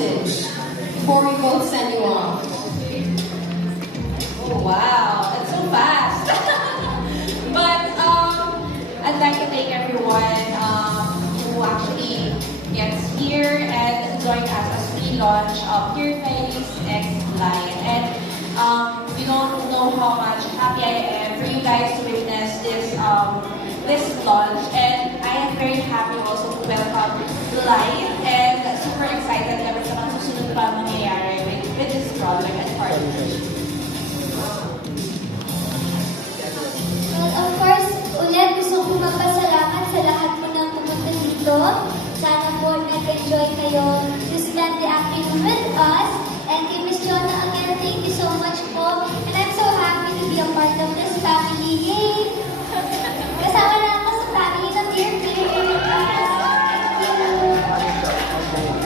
message before we both send you off? Oh, wow, that's so fast. But I'd like to thank everyone who actually gets here and join us as we launch Pure Face X Line. And you don't know how much happy I am for you guys to witness this launch. And I am very happy also to welcome Light and super excited